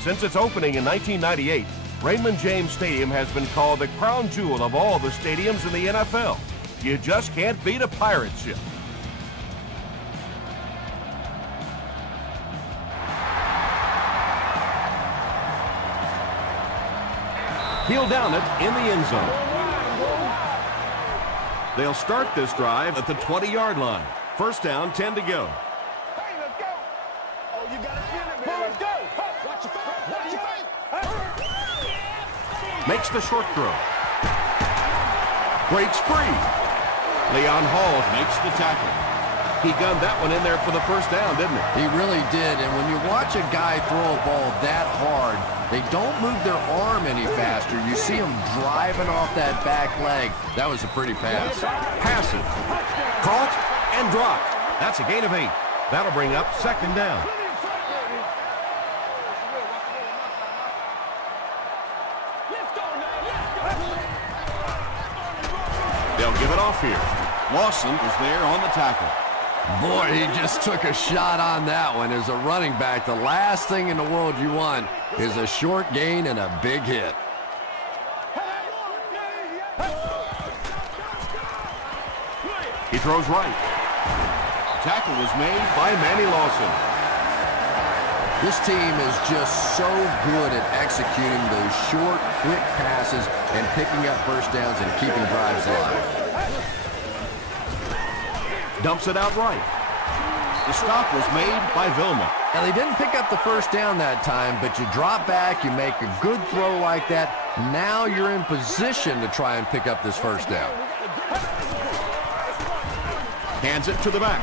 Since its opening in 1998, Raymond James Stadium has been called the crown jewel of all the stadiums in the NFL. You just can't beat a pirate ship. He'll down it in the end zone. They'll start this drive at the 20-yard line. First down, 10 to go. Hey, let's go. Oh, you got to feel it, man. Let's go. Watch your face. Watch your face. Makes the short throw. Breaks free. Leon Hall makes the tackle. He gunned that one in there for the first down, didn't he? He really did, and when you watch a guy throw a ball that hard, they don't move their arm any faster. You see him driving off that back leg. That was a pretty pass. Passive. Caught and dropped. That's a gain of 8. That'll bring up second down. They'll give it off here. Lawson is there on the tackle. Boy, he just took a shot on that one. As a running back, the last thing in the world you want is a short gain and a big hit. He throws right. Tackle was made by Manny Lawson. This team is just so good at executing those short, quick passes and picking up first downs and keeping drives alive. Dumps it out right. The stop was made by Vilma. Now, they didn't pick up the first down that time, but you drop back, you make a good throw like that. Now you're in position to try and pick up this first down. Hands it to the back.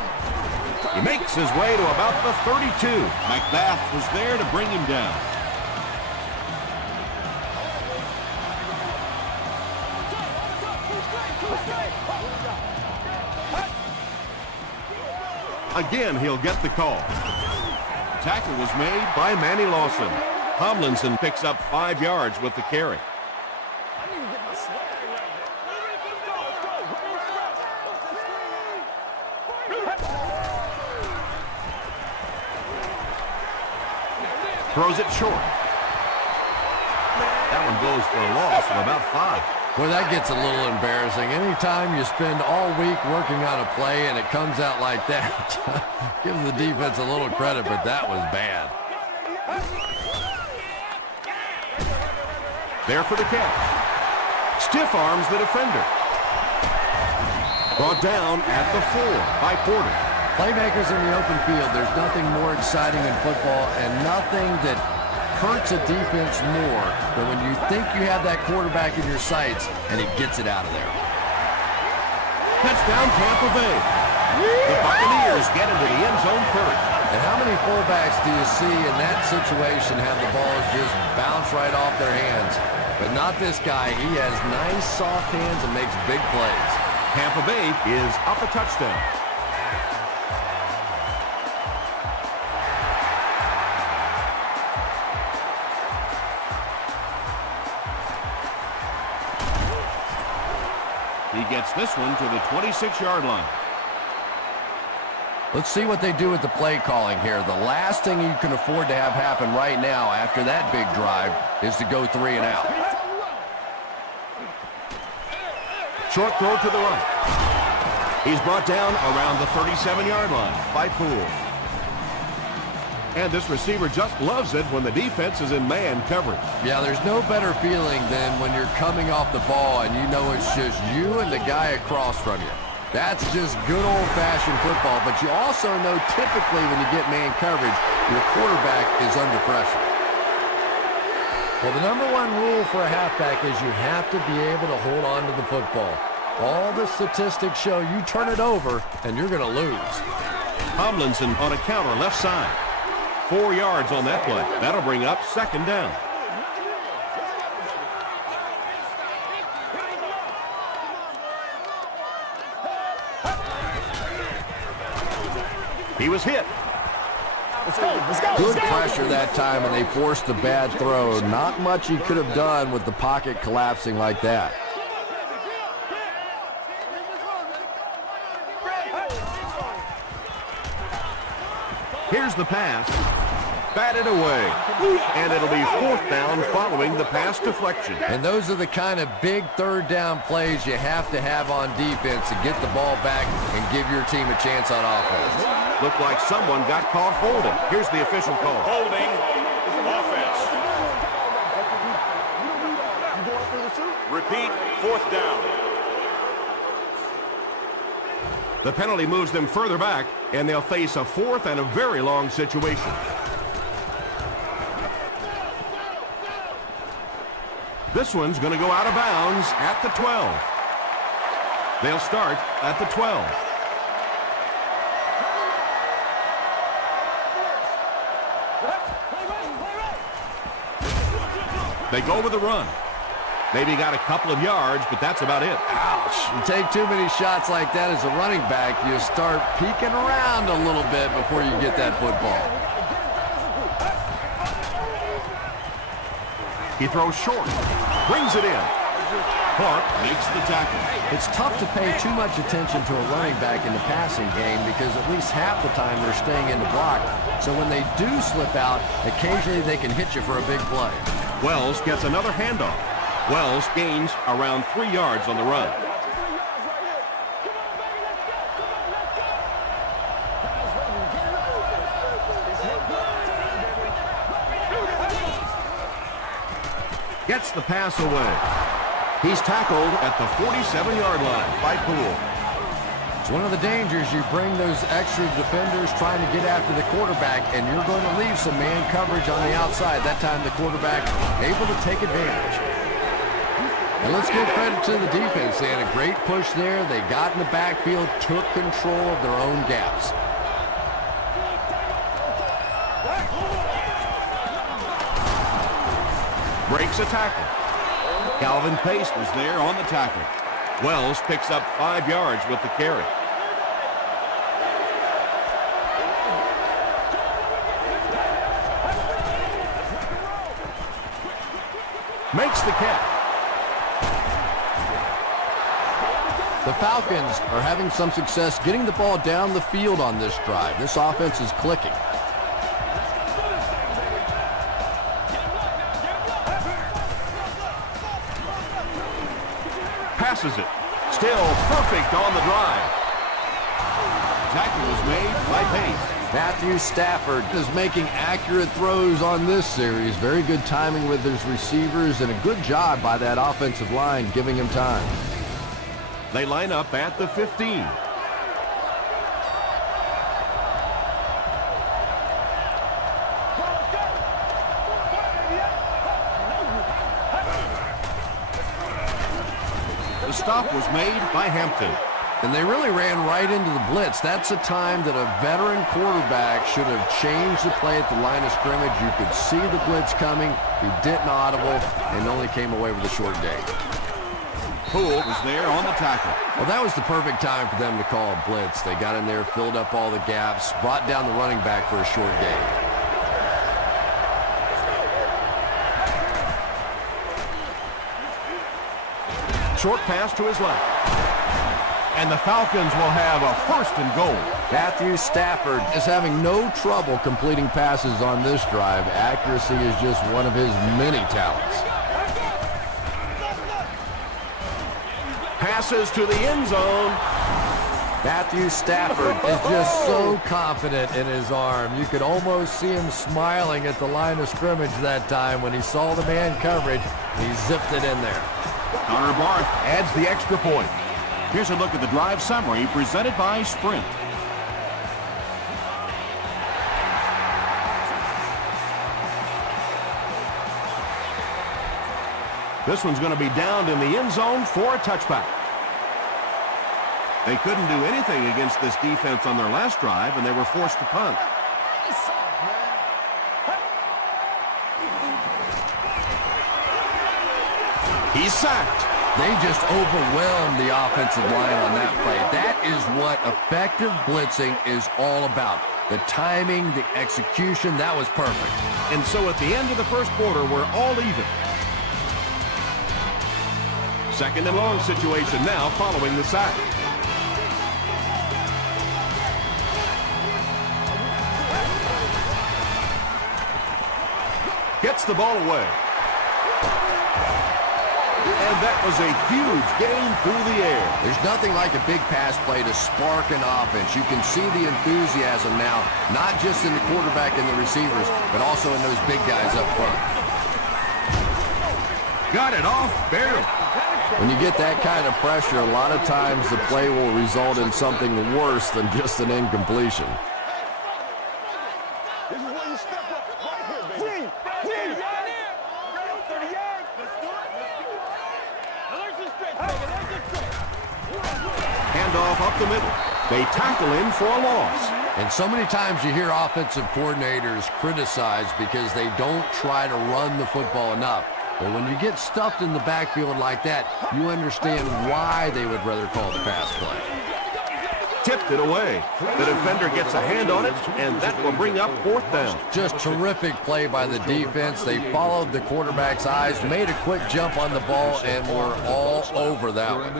He makes his way to about the 32. McBath was there to bring him down. Again, he'll get the call. Tackle was made by Manny Lawson. Tomlinson picks up 5 yards with the carry. Throws it short. That one goes for a loss of about 5. Well, that gets a little embarrassing. Anytime you spend all week working on a play and it comes out like that, give the defense a little credit, but that was bad. There for the catch. Stiff arms the defender. Brought down at the 4 by Porter. Playmakers in the open field, there's nothing more exciting in football and nothing that hurts a defense more than when you think you have that quarterback in your sights and he gets it out of there. Touchdown Tampa Bay. The Buccaneers get into the end zone first. And how many fullbacks do you see in that situation have the balls just bounce right off their hands? But not this guy. He has nice soft hands and makes big plays. Tampa Bay is up a touchdown. He gets this one to the 26-yard line. Let's see what they do with the play calling here. The last thing you can afford to have happen right now after that big drive is to go 3 and out. Short throw to the right. He's brought down around the 37-yard line by Poole. And this receiver just loves it when the defense is in man coverage. Yeah, there's no better feeling than when you're coming off the ball and you know it's just you and the guy across from you. That's just good old-fashioned football, but you also know typically when you get man coverage, your quarterback is under pressure. Well, the number one rule for a halfback is you have to be able to hold on to the football. All the statistics show you turn it over and you're going to lose. Tomlinson on a counter left side. 4 yards on that play. That'll bring up second down. He was hit. Let's go, let's go. Good pressure that time, and they forced the bad throw. Not much he could have done with the pocket collapsing like that. Here's the pass. batted away. And it'll be 4th down following the pass deflection. And those are the kind of big 3rd down plays you have to have on defense to get the ball back and give your team a chance on offense. Looked like someone got caught holding. Here's the official call. Holding. Offense. Repeat, 4th down. The penalty moves them further back, and they'll face a 4th and a very long situation. This one's going to go out of bounds at the 12. They'll start at the 12. They go with the run. Maybe got a couple of yards, but that's about it. Ouch. You take too many shots like that as a running back, you start peeking around a little bit before you get that football. He throws short, brings it in. Clark makes the tackle. It's tough to pay too much attention to a running back in the passing game because at least half the time they're staying in the block. So when they do slip out, occasionally they can hit you for a big play. Wells gets another handoff. Wells gains around 3 yards on the run. Gets the pass away. He's tackled at the 47-yard line by Poole. It's one of the dangers. You bring those extra defenders trying to get after the quarterback, and you're going to leave some man coverage on the outside. That time the quarterback able to take advantage. And let's give credit to the defense. They had a great push there. They got in the backfield, took control of their own gaps. Breaks a tackle. Calvin Pace was there on the tackle. Wells picks up 5 yards with the carry. Makes the catch. The Falcons are having some success getting the ball down the field on this drive. This offense is clicking. Passes it. Still perfect on the drive. Tackle is made by Pace. Matthew Stafford is making accurate throws on this series. Very good timing with his receivers and a good job by that offensive line giving him time. They line up at the 15. The stop was made by Hampton. And they really ran right into the blitz. That's a time that a veteran quarterback should have changed the play at the line of scrimmage. You could see the blitz coming. He didn't audible and only came away with a short gain. Poole was there on the tackle. Well, that was the perfect time for them to call a blitz. They got in there, filled up all the gaps, brought down the running back for a short gain. Short pass to his left. And the Falcons will have a 1st and goal. Matthew Stafford is having no trouble completing passes on this drive. Accuracy is just one of his many talents. Passes to the end zone. Matthew Stafford is just so confident in his arm. You could almost see him smiling at the line of scrimmage that time when he saw the man coverage. He zipped it in there. Connor Barth adds the extra point. Here's a look at the drive summary presented by Sprint. This one's going to be downed in the end zone for a touchback. They couldn't do anything against this defense on their last drive, and they were forced to punt. He's sacked. They just overwhelmed the offensive line on that play. That is what effective blitzing is all about. The timing, the execution, that was perfect. And so at the end of the first quarter, we're all even. 2nd and long situation now following the sack. Gets the ball away. And that was a huge gain through the air. There's nothing like a big pass play to spark an offense. You can see the enthusiasm now, not just in the quarterback and the receivers, but also in those big guys up front. Got it off barely. When you get that kind of pressure, a lot of times the play will result in something worse than just an incompletion. This is where you step up right here, baby. Free. Right up 30 yards. Let's do it. Alert your strength, baby. Alert your strength. Handoff up the middle. They tackle him for a loss. And so many times you hear offensive coordinators criticized because they don't try to run the football enough. But when you get stuffed in the backfield like that, you understand why they would rather call the pass play. Tipped it away. The defender gets a hand on it, and that will bring up 4th down. Just terrific play by the defense. They followed the quarterback's eyes, made a quick jump on the ball, and were all over that one.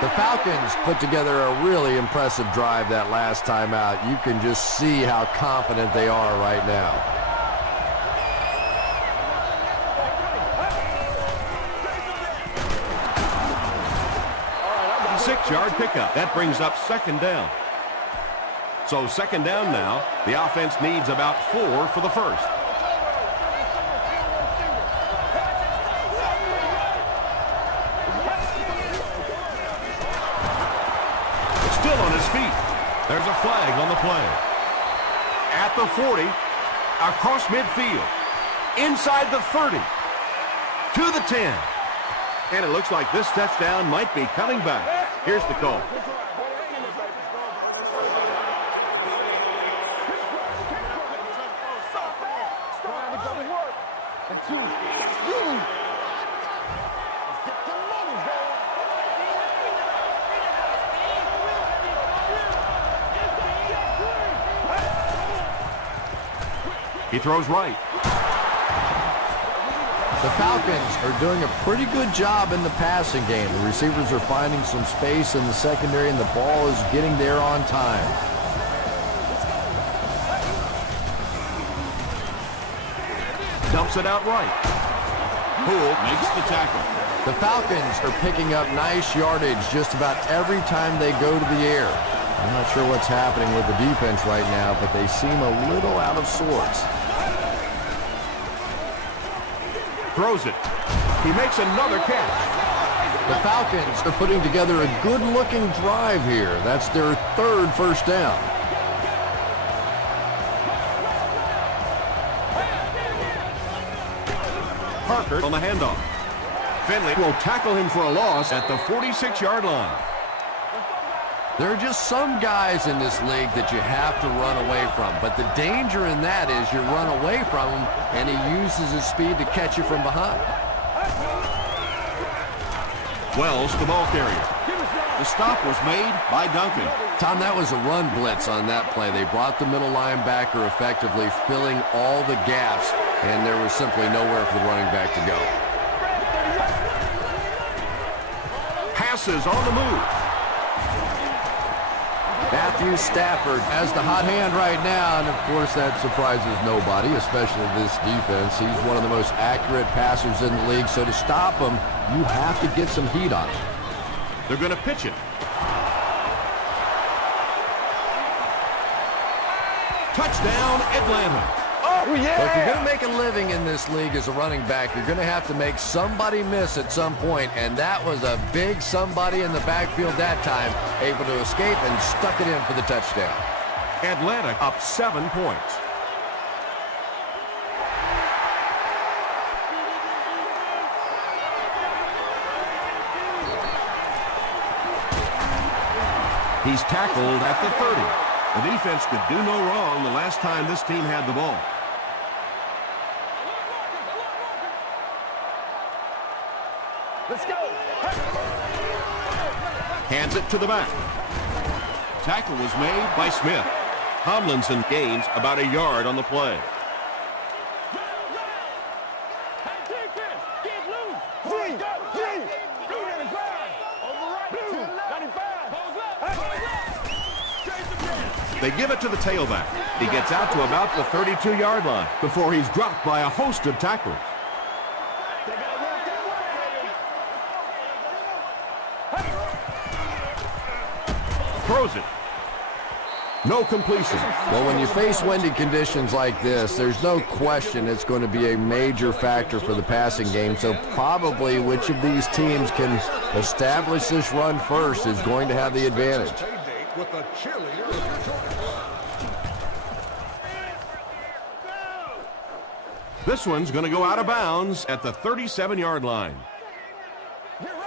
The Falcons put together a really impressive drive that last time out. You can just see how confident they are right now. 6-yard pickup. That brings up 2nd down. So 2nd down now. The offense needs about 4 for the first. Still on his feet. There's a flag on the play. At the 40, across midfield, inside the 30, to the 10. And it looks like this touchdown might be coming back. Here's the call. He throws right. The Falcons are doing a pretty good job in the passing game. The receivers are finding some space in the secondary, and the ball is getting there on time. Dumps it out right. Poole makes the tackle. The Falcons are picking up nice yardage just about every time they go to the air. I'm not sure what's happening with the defense right now, but they seem a little out of sorts. Throws it. He makes another catch. The Falcons are putting together a good-looking drive here. That's their 3rd first down. Parker on the handoff. Finley will tackle him for a loss at the 46-yard line. There are just some guys in this league that you have to run away from, but the danger in that is you run away from him and he uses his speed to catch you from behind. Wells, the ball carrier. The stop was made by Duncan. Tom, that was a run blitz on that play. They brought the middle linebacker effectively filling all the gaps, and there was simply nowhere for the running back to go. Passes on the move. Matthew Stafford has the hot hand right now, and of course that surprises nobody, especially this defense. He's one of the most accurate passers in the league, so to stop him, you have to get some heat on him. They're going to pitch it. Touchdown, Atlanta. Oh, yeah! Well, if you're going to make a living in this league as a running back, you're going to have to make somebody miss at some point, and that was a big somebody in the backfield that time, able to escape and stuck it in for the touchdown. Atlanta up 7 points. He's tackled at the 30. The defense could do no wrong the last time this team had the ball. Let's go! Hands it to the back. Tackle was made by Smith. Tomlinson gains about a yard on the play. They give it to the tailback. He gets out to about the 32-yard line before he's dropped by a host of tacklers. Throws it. No completion. Well, when you face windy conditions like this, there's no question it's going to be a major factor for the passing game. So probably which of these teams can establish this run first is going to have the advantage. This one's going to go out of bounds at the 37-yard line.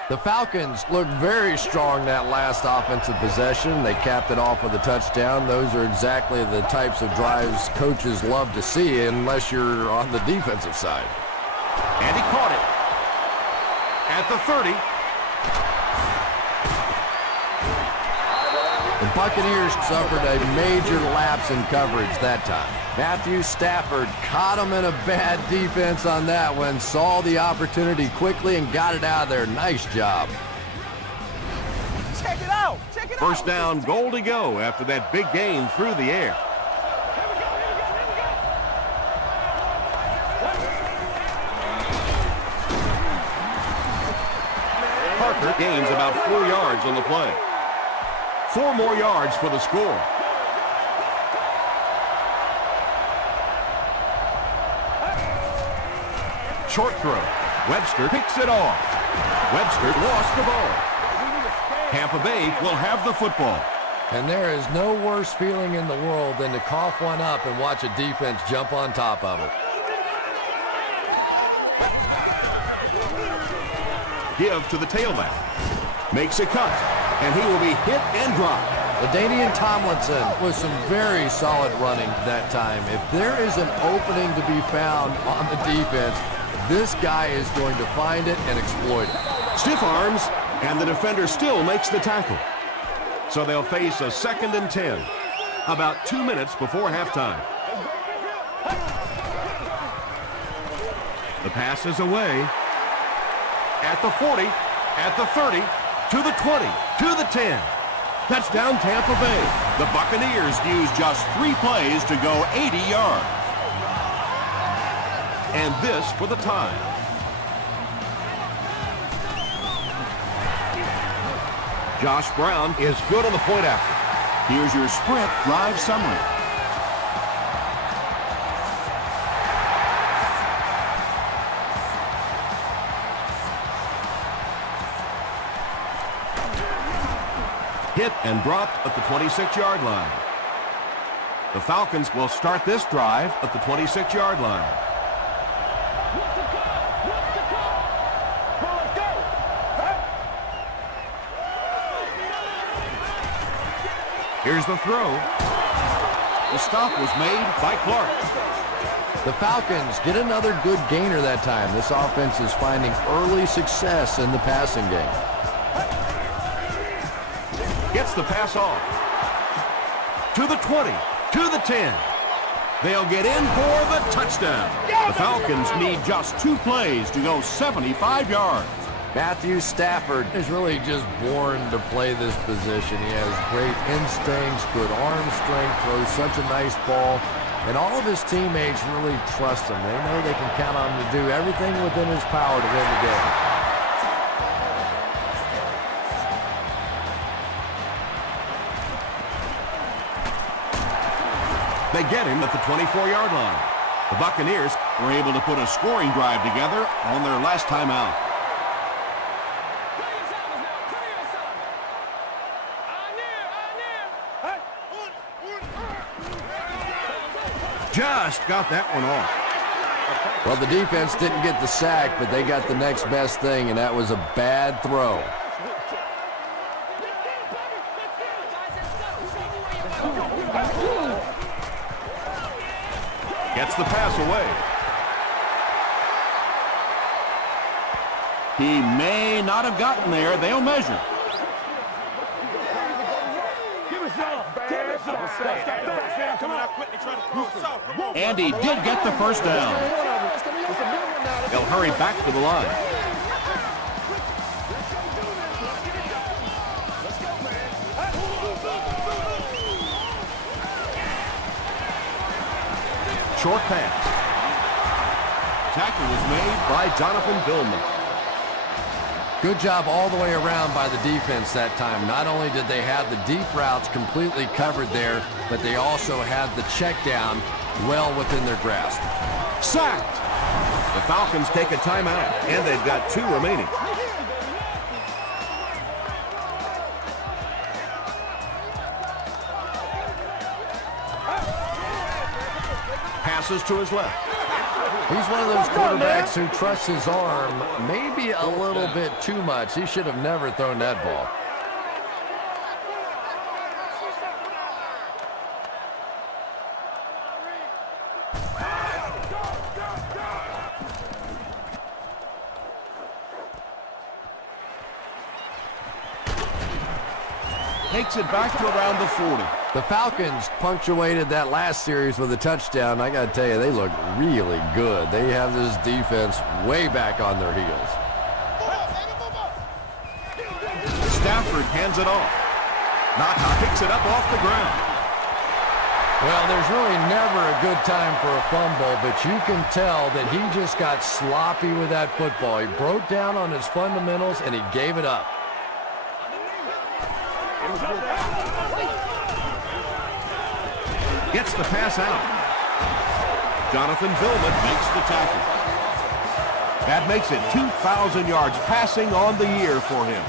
The Falcons looked very strong that last offensive possession. They capped it off with a touchdown. Those are exactly the types of drives coaches love to see unless you're on the defensive side. And he caught it at the 30. The Buccaneers suffered a major lapse in coverage that time. Matthew Stafford caught him in a bad defense on that one, saw the opportunity quickly and got it out of there. Nice job. Check it out. Check it out. First down, goal to go after that big gain through the air. Parker gains about 4 yards on the play. 4 more yards for the score. Short throw. Webster picks it off. Webster lost the ball. Tampa Bay will have the football. And there is no worse feeling in the world than to cough one up and watch a defense jump on top of it. Give to the tailback. Makes a cut. And he will be hit and dropped. LaDainian Tomlinson with some very solid running that time. If there is an opening to be found on the defense, this guy is going to find it and exploit it. Stiff arms, and the defender still makes the tackle. So they'll face a 2nd and 10, about 2 minutes before halftime. The pass is away. At the 40, at the 30, to the 20, to the 10. Touchdown Tampa Bay. The Buccaneers use just 3 plays to go 80 yards. And this for the tie. Josh Brown is good on the point after. Here's your sprint drive summary. Hit and dropped at the 26-yard line. The Falcons will start this drive at the 26-yard line. Here's the throw. The stop was made by Clark. The Falcons get another good gainer that time. This offense is finding early success in the passing game. Gets the pass off. To the 20, to the 10. They'll get in for the touchdown. The Falcons need just 2 plays to go 75 yards. Matthew Stafford is really just born to play this position. He has great instincts, good arm strength, throws such a nice ball, and all of his teammates really trust him. They know they can count on him to do everything within his power to win the game. They get him at the 24-yard line. The Buccaneers were able to put a scoring drive together on their last time out. Just got that one off. Well, the defense didn't get the sack, but they got the next best thing, and that was a bad throw. Gets the pass away. He may not have gotten there. They'll measure. And he did get the first down. They'll hurry back to the line. short pass. Tackle was made by Jonathan Vilma. Good job all the way around by the defense that time. Not only did they have the deep routes completely covered there, but they also had the check down well within their grasp. Sacked. The Falcons take a timeout, and they've got 2 remaining. Passes to his left. He's one of those quarterbacks who trusts his arm maybe a little bit too much. He should have never thrown that ball. Takes it back to around the 40. The Falcons punctuated that last series with a touchdown. I got to tell you, they look really good. They have this defense way back on their heels. Stafford hands it off. Naka picks it up off the ground. Well, there's really never a good time for a fumble, but you can tell that he just got sloppy with that football. He broke down on his fundamentals, and he gave it up. Gets the pass out. Jonathan Vilma makes the tackle. That makes it 2,000 yards passing on the year for him.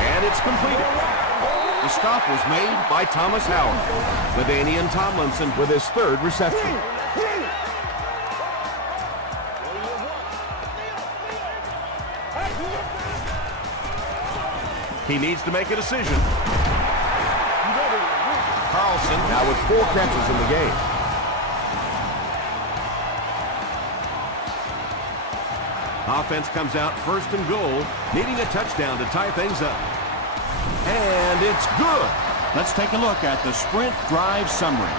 And it's completed. The stop was made by Thomas Howard. LaDainian Tomlinson with his 3rd reception. He needs to make a decision. Carlson now with 4 catches in the game. Offense comes out 1st and goal, needing a touchdown to tie things up. And it's good. Let's take a look at the sprint drive summary.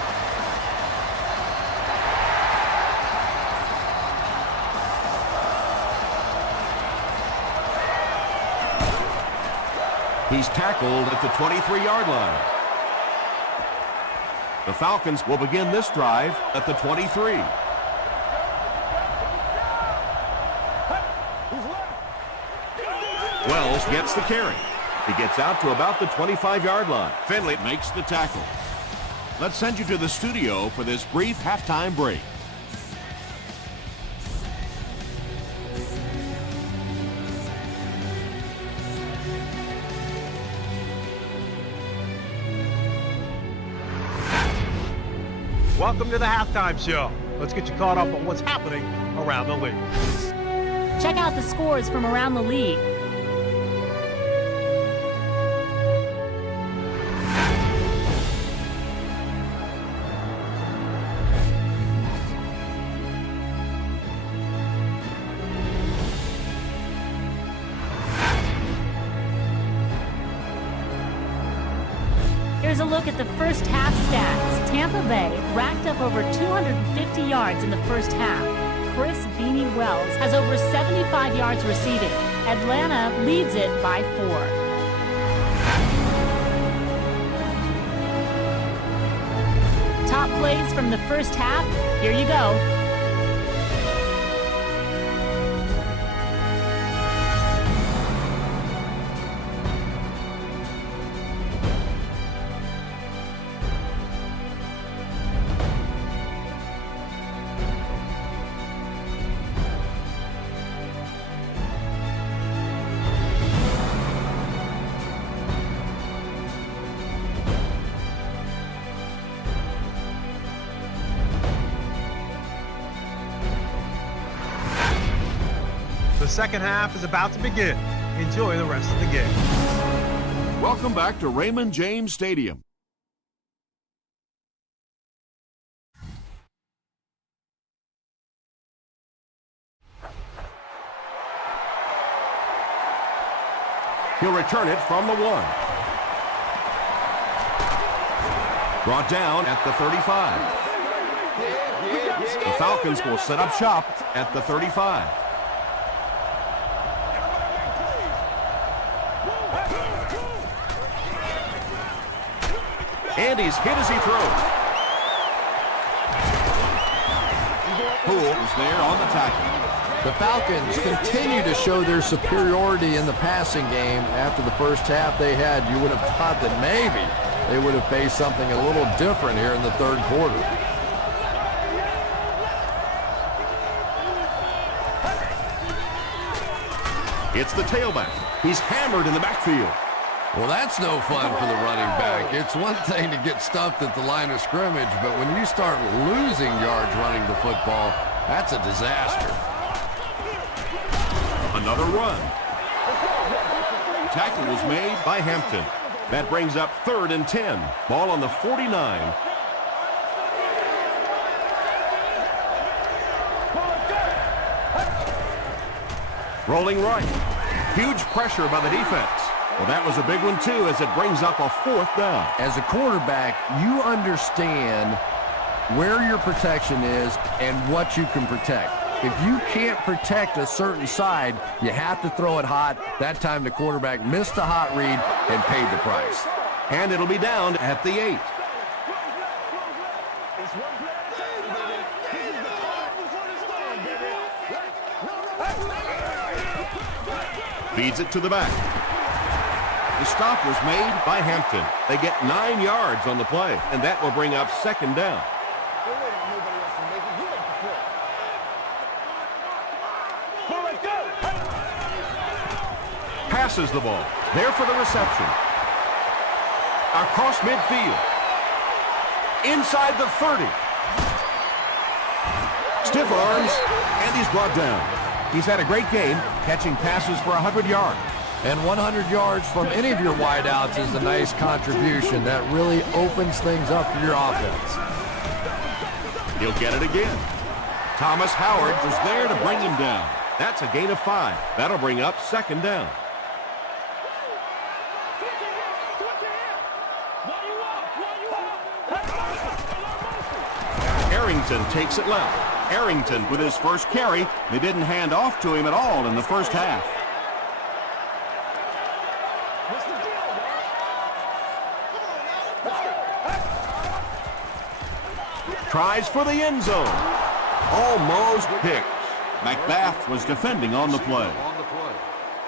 He's tackled at the 23-yard line. The Falcons will begin this drive at the 23. Wells gets the carry. He gets out to about the 25-yard line. Finley makes the tackle. Let's send you to the studio for this brief halftime break. Welcome to the halftime show. Let's get you caught up on what's happening around the league. Check out the scores from around the league. Here's a look at the first half stats. Tampa Bay racked up over 250 yards in the first half. Chris Beanie Wells has over 75 yards receiving. Atlanta leads it by 4. Top plays from the first half. Here you go. The second half is about to begin. Enjoy the rest of the game. Welcome back to Raymond James Stadium. He'll return it from the 1. Brought down at the 35. The Falcons will set up shop at the 35. And he's hit as he throws. Poole is there on the tackle. The Falcons continue to show their superiority in the passing game. After the first half they had, you would have thought that maybe they would have faced something a little different here in the third quarter. It's the tailback. He's hammered in the backfield. Well, that's no fun for the running back. It's one thing to get stuffed at the line of scrimmage, but when you start losing yards running the football, that's a disaster. Another run. Tackle was made by Hampton. That brings up 3rd and 10. Ball on the 49. Rolling right. Huge pressure by the defense. Well, that was a big one, too, as it brings up a 4th down. As a quarterback, you understand where your protection is and what you can protect. If you can't protect a certain side, you have to throw it hot. That time the quarterback missed the hot read and paid the price. And it'll be down at the 8. Feeds it to the back. The stop was made by Hampton. They get 9 yards on the play, and that will bring up 2nd down. Passes the ball. There for the reception. Across midfield. Inside the 30. Stiff arms, and he's brought down. He's had a great game, catching passes for 100 yards. And 100 yards from any of your wideouts is a nice contribution. That really opens things up for your offense. He'll get it again. Thomas Howard was there to bring him down. That's a gain of 5. That'll bring up 2nd down. Arrington takes it left. Arrington with his first carry. They didn't hand off to him at all in the first half. Tries for the end zone. Almost picked. McBath was defending on the play.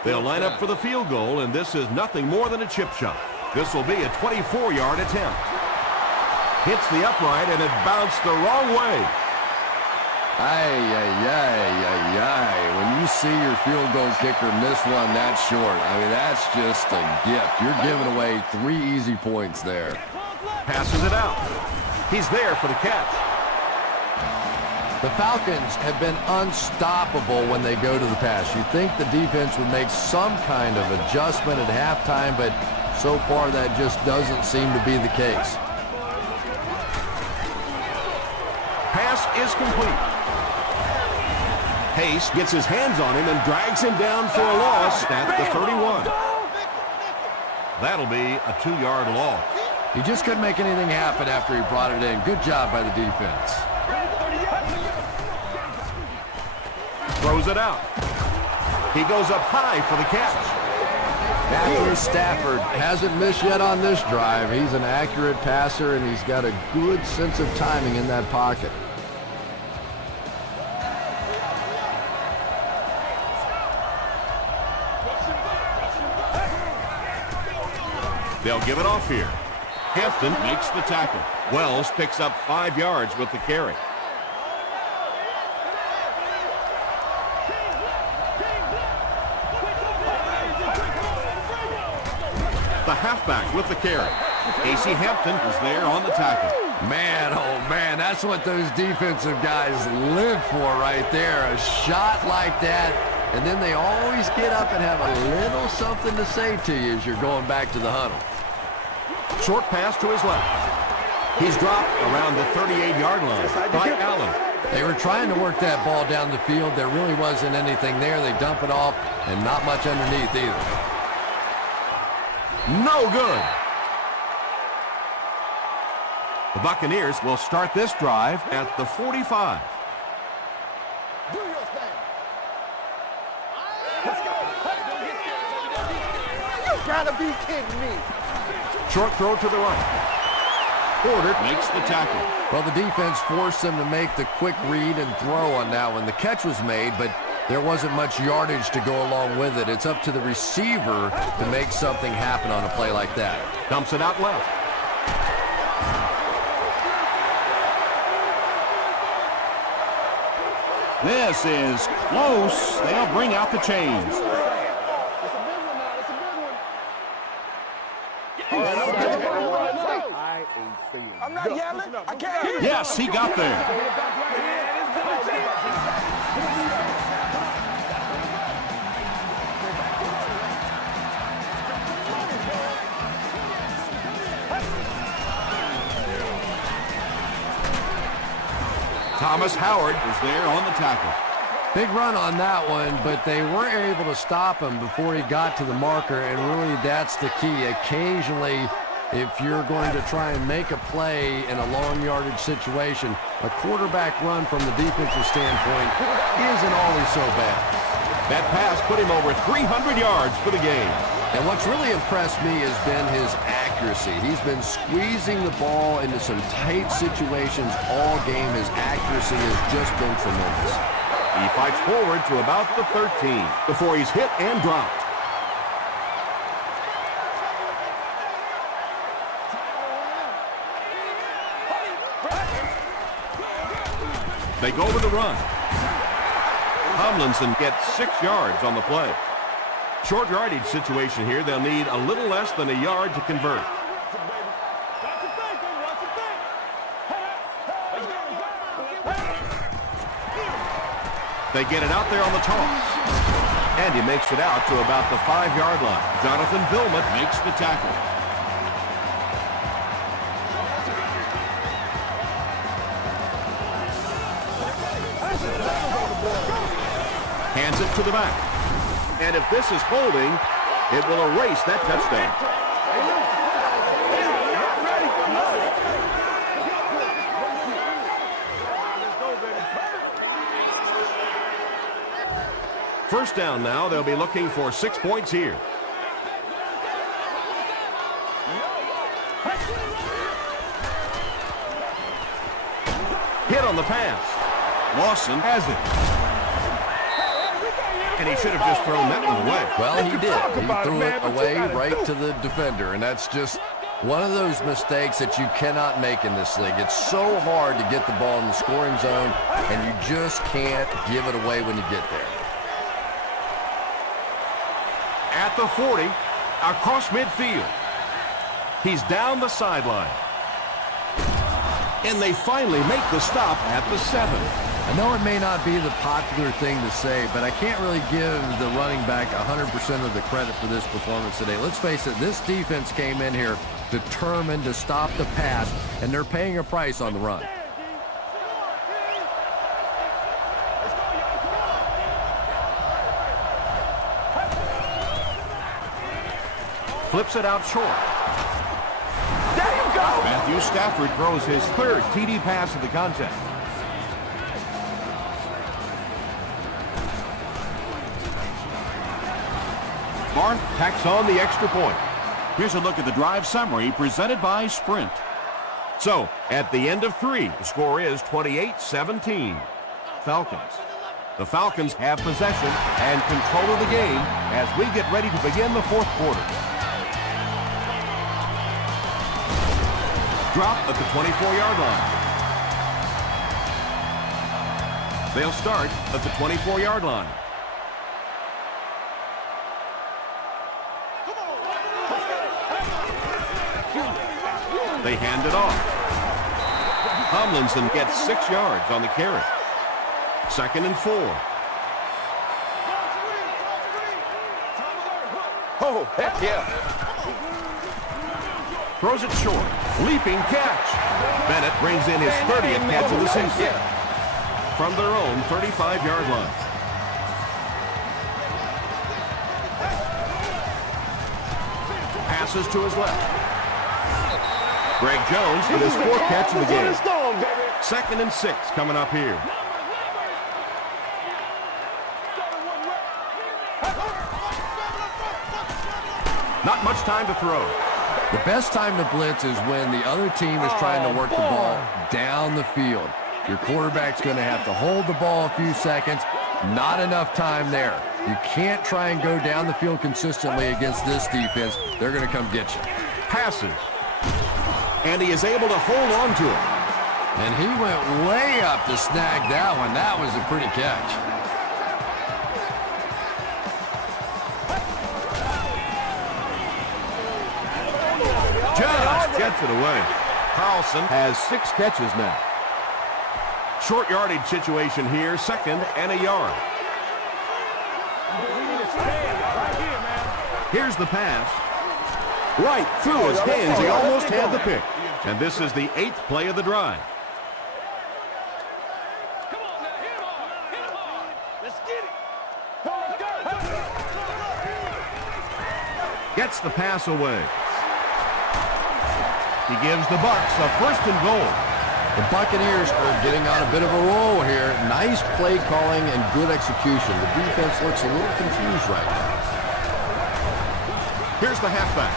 They'll line up for the field goal, and this is nothing more than a chip shot. This will be a 24-yard attempt. Hits the upright, and it bounced the wrong way. When you see your field goal kicker miss one that short, I mean, that's just a gift. You're giving away 3 easy points there. Passes it out. He's there for the catch. The Falcons have been unstoppable when they go to the pass. You'd think the defense would make some kind of adjustment at halftime, but so far that just doesn't seem to be the case. Pass is complete. Pace gets his hands on him and drags him down for a loss at the 31. That'll be a 2-yard loss. He just couldn't make anything happen after he brought it in. Good job by the defense. Throws it out. He goes up high for the catch. Matthew Stafford hasn't missed yet on this drive. He's an accurate passer, and he's got a good sense of timing in that pocket. They'll give it off here. Hampton makes the tackle. Wells picks up 5 yards with the carry. The halfback with the carry. Casey Hampton is there on the tackle. Man, oh man, that's what those defensive guys live for right there. A shot like that, and then they always get up and have a little something to say to you as you're going back to the huddle. Short pass to his left. He's dropped around the 38-yard line by Allen. They were trying to work that ball down the field. There really wasn't anything there. They dump it off, and not much underneath either. No good. The Buccaneers will start this drive at the 45. Do your thing. You gotta be kidding me. Short throw to the right. Porter makes the tackle. Well, the defense forced them to make the quick read and throw on that one. The catch was made, but there wasn't much yardage to go along with it. It's up to the receiver to make something happen on a play like that. Dumps it out left. This is close. They'll bring out the chains. I'm not yelling. I can't hear you. Yes, he got there. Thomas Howard is there on the tackle. Big run on that one, but they weren't able to stop him before he got to the marker, and really that's the key. Occasionally, if you're going to try and make a play in a long yardage situation, a quarterback run from the defensive standpoint isn't always so bad. That pass put him over 300 yards for the game. And what's really impressed me has been his accuracy. He's been squeezing the ball into some tight situations all game. His accuracy has just been tremendous. He fights forward to about the 13 before he's hit and dropped. They go with the run. Tomlinson gets 6 yards on the play. Short yardage situation here. They'll need a little less than a yard to convert. They get it out there on the toss. And he makes it out to about the 5-yard line. Jonathan Vilmot makes the tackle. Hands it to the back. And if this is holding, it will erase that touchdown. First down now. They'll be looking for 6 points here. Hit on the pass. Lawson has it. And he should have just thrown that one away. Well, he did. He threw it away right to the defender, and that's just one of those mistakes that you cannot make in this league. It's so hard to get the ball in the scoring zone, and you just can't give it away when you get there. At the 40, across midfield. He's down the sideline. And they finally make the stop at the 7. I know it may not be the popular thing to say, but I can't really give the running back 100% of the credit for this performance today. Let's face it, this defense came in here determined to stop the pass, and they're paying a price on the run. Flips it out short. There you go. Matthew Stafford throws his 3rd TD pass of the contest. Barth tacks on the extra point. Here's a look at the drive summary presented by Sprint. So, at the end of 3, the score is 28-17. Falcons. The Falcons have possession and control of the game as we get ready to begin the 4th quarter. Drop at the 24-yard line. They'll start at the 24-yard line. They hand it off. Tomlinson gets 6 yards on the carry. 2nd and 4. Oh, heck yeah. Throws it short. Leaping catch. Bennett brings in his 30th catch of the season. From their own 35-yard line. Passes to his left. Greg Jones with his 4th catch of the game. 2nd and 6 coming up here. Not much time to throw. The best time to blitz is when the other team is trying to work the ball down the field. Your quarterback's going to have to hold the ball a few seconds. Not enough time there. You can't try and go down the field consistently against this defense. They're going to come get you. Passes. And he is able to hold on to it. And he went way up to snag that one. That was a pretty catch. Just gets it away. Carlson has 6 catches now. Short yardage situation here, 2nd and a yard. Here's the pass. Right through his hands. He almost had the pick. And this is the 8th play of the drive. Come on now, hit him hard. Let's get it. Gets the pass away. He gives the Bucs a 1st and goal. The Buccaneers are getting on a bit of a roll here. Nice play calling and good execution. The defense looks a little confused right now. Here's the halfback.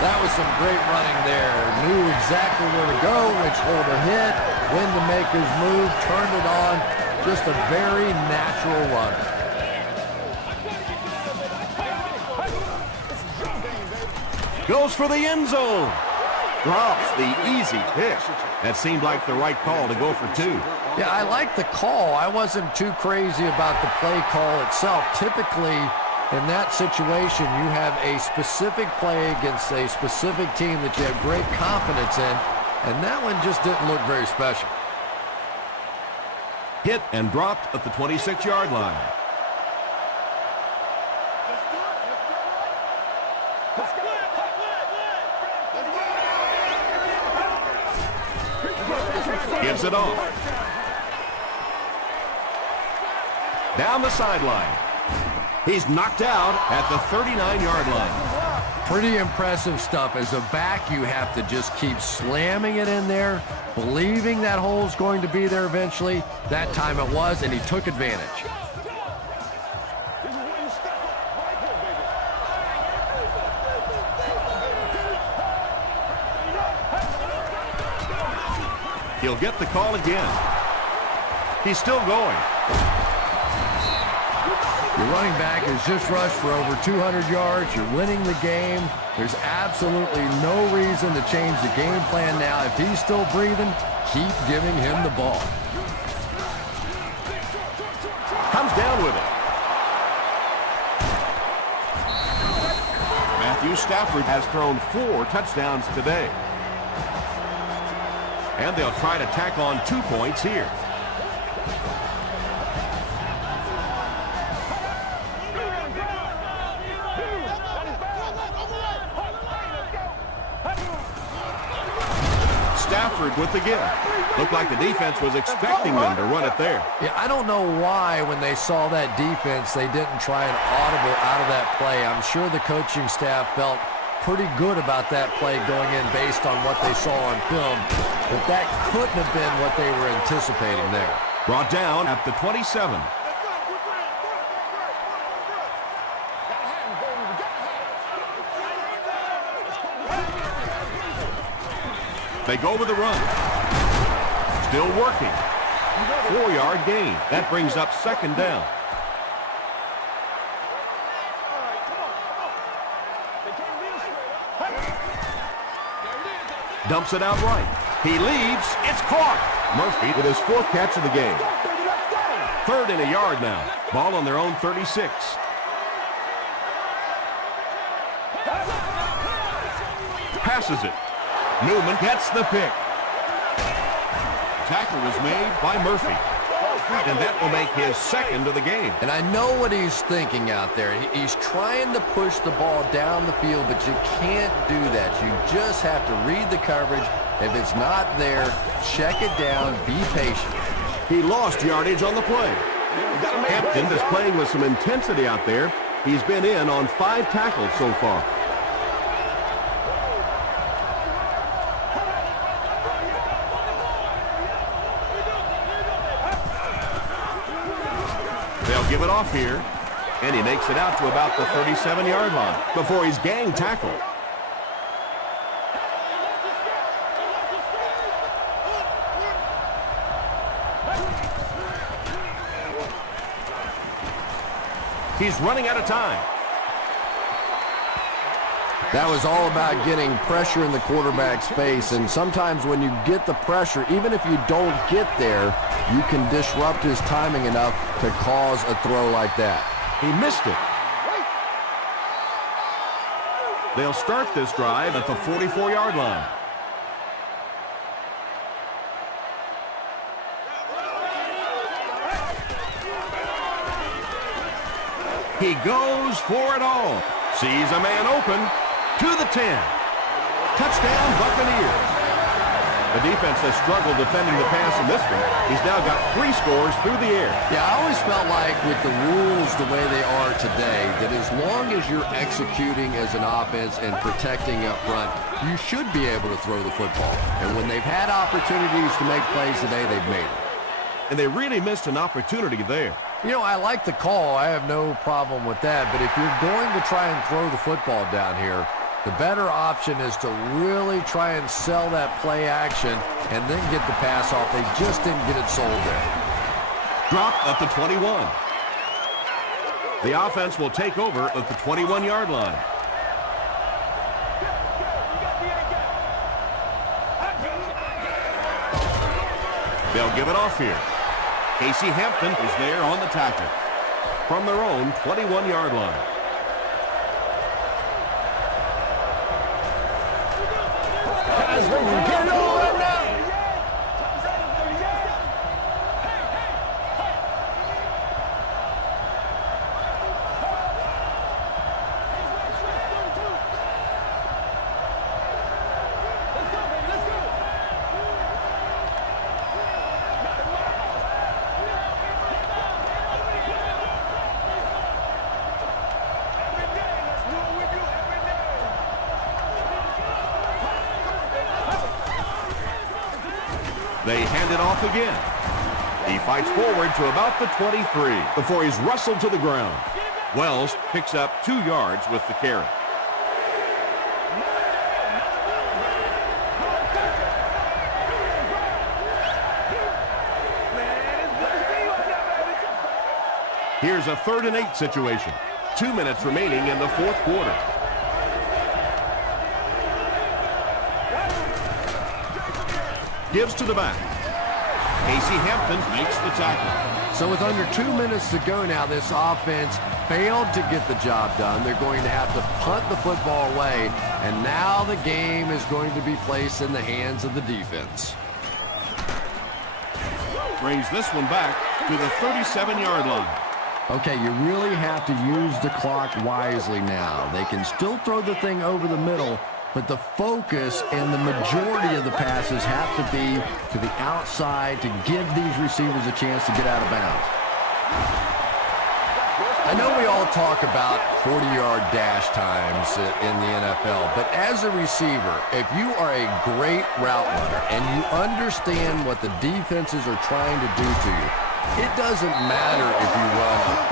That was some great running there. Knew exactly where to go, which hole to hit, when to make his move, turned it on. Just a very natural run. Goes for the end zone. Drops the easy pick. That seemed like the right call to go for 2. Yeah, I like the call. I wasn't too crazy about the play call itself. Typically, in that situation, you have a specific play against a specific team that you have great confidence in, and that one just didn't look very special. Hit and dropped at the 26-yard line. Gives it off. Down the sideline. He's knocked out at the 39-yard line. Pretty impressive stuff. As a back, you have to just keep slamming it in there, believing that hole's going to be there eventually. That time it was, and he took advantage. He'll get the call again. He's still going. Your running back has just rushed for over 200 yards. You're winning the game. There's absolutely no reason to change the game plan now. If he's still breathing, keep giving him the ball. Comes down with it. Matthew Stafford has thrown 4 touchdowns today. And they'll try to tack on 2 points here. Stafford with the give. Looked like the defense was expecting them to run it there. Yeah, I don't know why when they saw that defense, they didn't try an audible out of that play. I'm sure the coaching staff felt pretty good about that play going in based on what they saw on film, but that couldn't have been what they were anticipating there. Brought down at the 27. They go with the run. Still working. 4-yard gain. That brings up 2nd down. Dumps it out right. He leads. It's caught. Murphy with his 4th catch of the game. 3rd and a yard now. Ball on their own 36. Passes it. Newman gets the pick. Tackle was made by Murphy. And that will make his 2nd of the game. And I know what he's thinking out there. He's trying to push the ball down the field, but you can't do that. You just have to read the coverage. If it's not there, check it down, be patient. He lost yardage on the play. Hampton is playing with some intensity out there. He's been in on 5 tackles so far. They'll give it off here. And he makes it out to about the 37-yard line before he's gang tackled. He's running out of time. That was all about getting pressure in the quarterback's face, and sometimes when you get the pressure, even if you don't get there, you can disrupt his timing enough to cause a throw like that. He missed it. They'll start this drive at the 44-yard line. He goes for it all. Sees a man open to the 10. Touchdown, Buccaneers. The defense has struggled defending the pass in this one. He's now got 3 scores through the air. Yeah, I always felt like with the rules the way they are today, that as long as you're executing as an offense and protecting up front, you should be able to throw the football. And when they've had opportunities to make plays today, they've made them. And they really missed an opportunity there. You know, I like the call. I have no problem with that. But if you're going to try and throw the football down here, the better option is to really try and sell that play action and then get the pass off. They just didn't get it sold there. Drop at the 21. The offense will take over at the 21-yard line. They'll give it off here. Casey Hampton is there on the tackle from their own 21-yard line. Guys, get it on right now. They hand it off again. He fights forward to about the 23 before he's wrestled to the ground. Wells picks up 2 yards with the carry. Here's a 3rd and 8 situation. 2 minutes remaining in the 4th quarter. Gives to the back. Casey Hampton makes the tackle. So with under 2 minutes to go now, this offense failed to get the job done. They're going to have to punt the football away, and now the game is going to be placed in the hands of the defense. Brings this one back to the 37-yard line. Okay, you really have to use the clock wisely now. They can still throw the thing over the middle, but the focus and the majority of the passes have to be to the outside to give these receivers a chance to get out of bounds. I know we all talk about 40-yard dash times in the NFL, but as a receiver, if you are a great route runner and you understand what the defenses are trying to do to you, it doesn't matter if you run a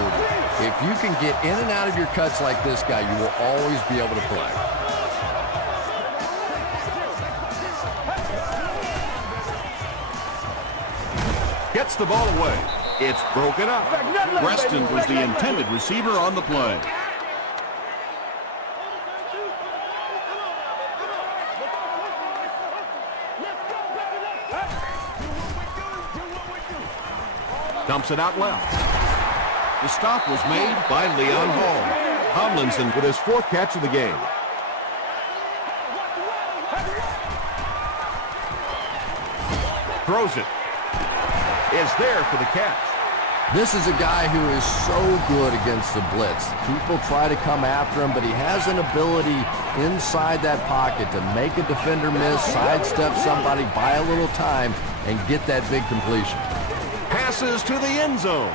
4-3-40. If you can get in and out of your cuts like this guy, you will always be able to play. Gets the ball away. It's broken up. Preston was the intended receiver on the play. Dumps it out left. The stop was made by Leon Hall. Tomlinson with his 4th catch of the game. Throws it. Is there for the catch. This is a guy who is so good against the blitz. People try to come after him, but he has an ability inside that pocket to make a defender miss, sidestep somebody, buy a little time, and get that big completion. Passes to the end zone.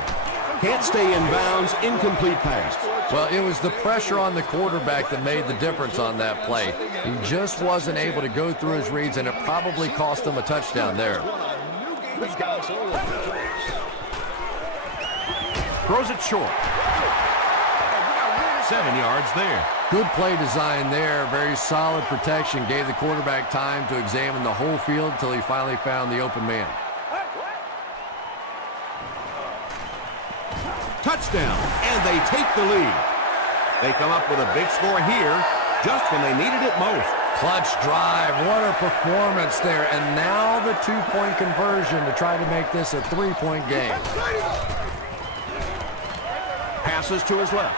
Can't stay in bounds. Incomplete pass. Well, it was the pressure on the quarterback that made the difference on that play. He just wasn't able to go through his reads, and it probably cost him a touchdown there. Throws it short. 7 yards there. Good play design there. Very solid protection. Gave the quarterback time to examine the whole field until he finally found the open man. Touchdown, and they take the lead. They come up with a big score here just when they needed it most. Clutch drive. What a performance there. And now the two-point conversion to try to make this a three-point game. Passes to his left.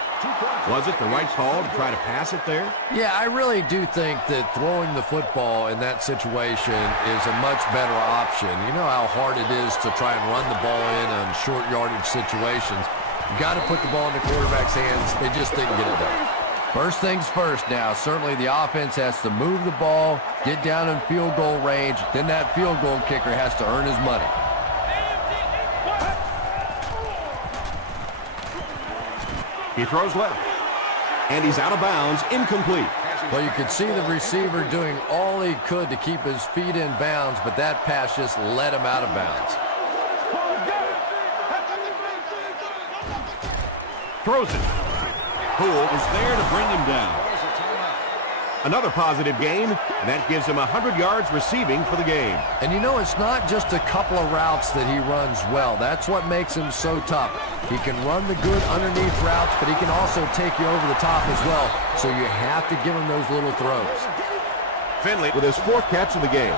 Was it the right call to try to pass it there? Yeah, I really do think that throwing the football in that situation is a much better option. You know how hard it is to try and run the ball in on short yardage situations. You got to put the ball in the quarterback's hands. They just didn't get it done. First things first now. Certainly the offense has to move the ball, get down in field goal range. Then that field goal kicker has to earn his money. He throws left. And he's out of bounds, incomplete. Well, you could see the receiver doing all he could to keep his feet in bounds, but that pass just let him out of bounds. Throws it. Poole is there to bring him down. Another positive gain, and that gives him 100 yards receiving for the game. And you know, it's not just a couple of routes that he runs well. That's what makes him so tough. He can run the good underneath routes, but he can also take you over the top as well. So you have to give him those little throws. Finley with his 4th catch of the game.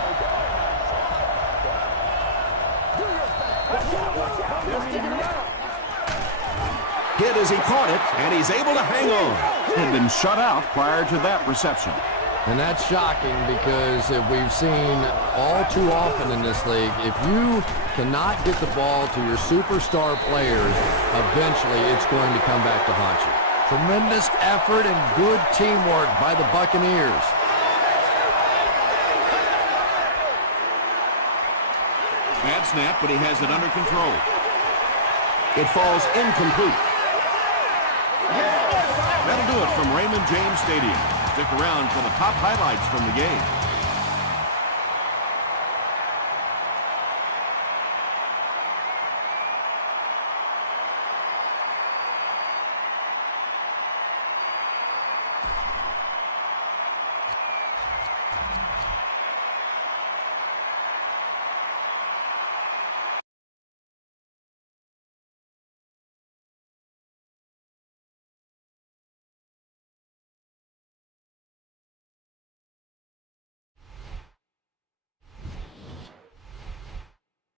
Hit as he caught it, and he's able to hang on. Had been shut out prior to that reception. And that's shocking because if we've seen all too often in this league, if you cannot get the ball to your superstar players, eventually it's going to come back to haunt you. Tremendous effort and good teamwork by the Buccaneers. Bad snap, but he has it under control. It falls incomplete. That'll do it from Raymond James Stadium. Stick around for the top highlights from the game.